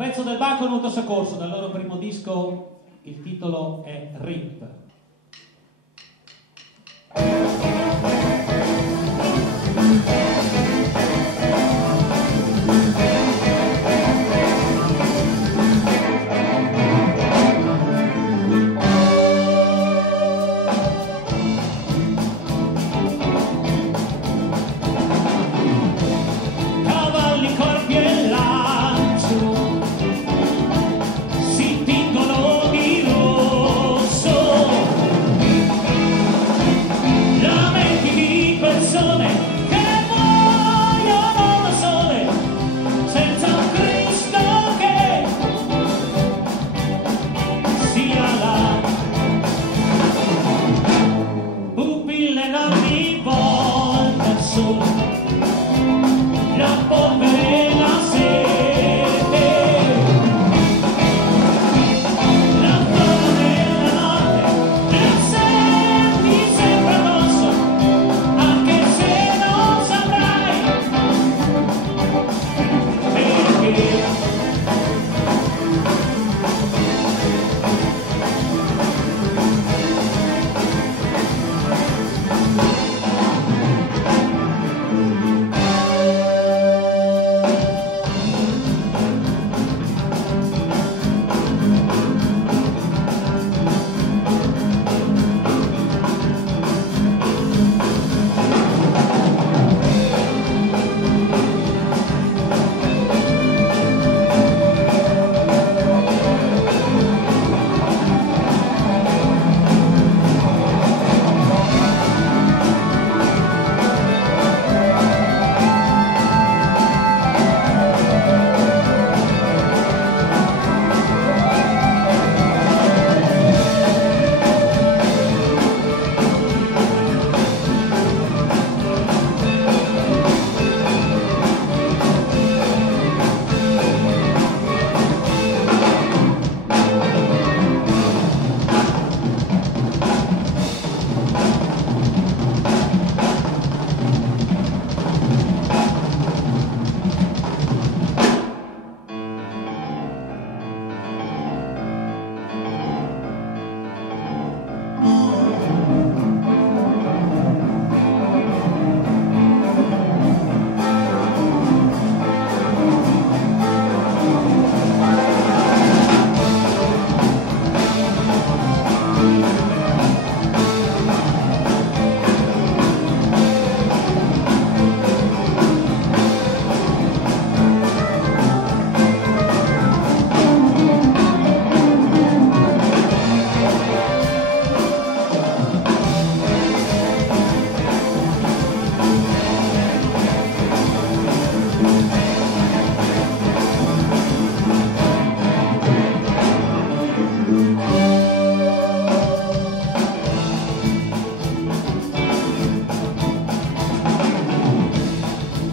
pezzo del Bacco Nuto Soccorso, dal loro primo disco, il titolo è RIP. Cavalli, corpi e lancio si tingono di rosso, lamenti di persone che muoiono da sole, senza un Cristo che sia là. Pupille enormi volte al sole, la polvere e la sete, la fame della notte, la senti sempre addosso, anche se non saprai perché.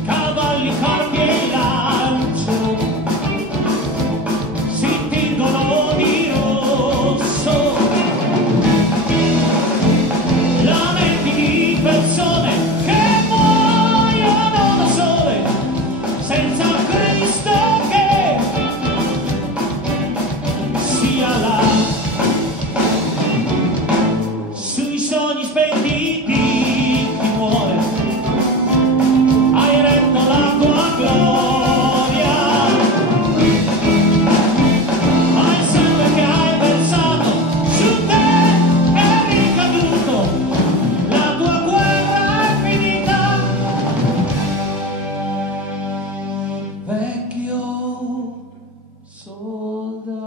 Cavalli, corpi e lancio si tingono di rosso, lamenti di persone che muoiono da sole, senza un Cristo che sia là. Sui sogni spenti di chi muore hai retto la tua gloria, ma il sangue che hai versato su te è ricaduto, la tua guerra è finita, vecchio soldato.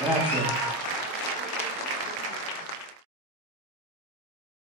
Grazie.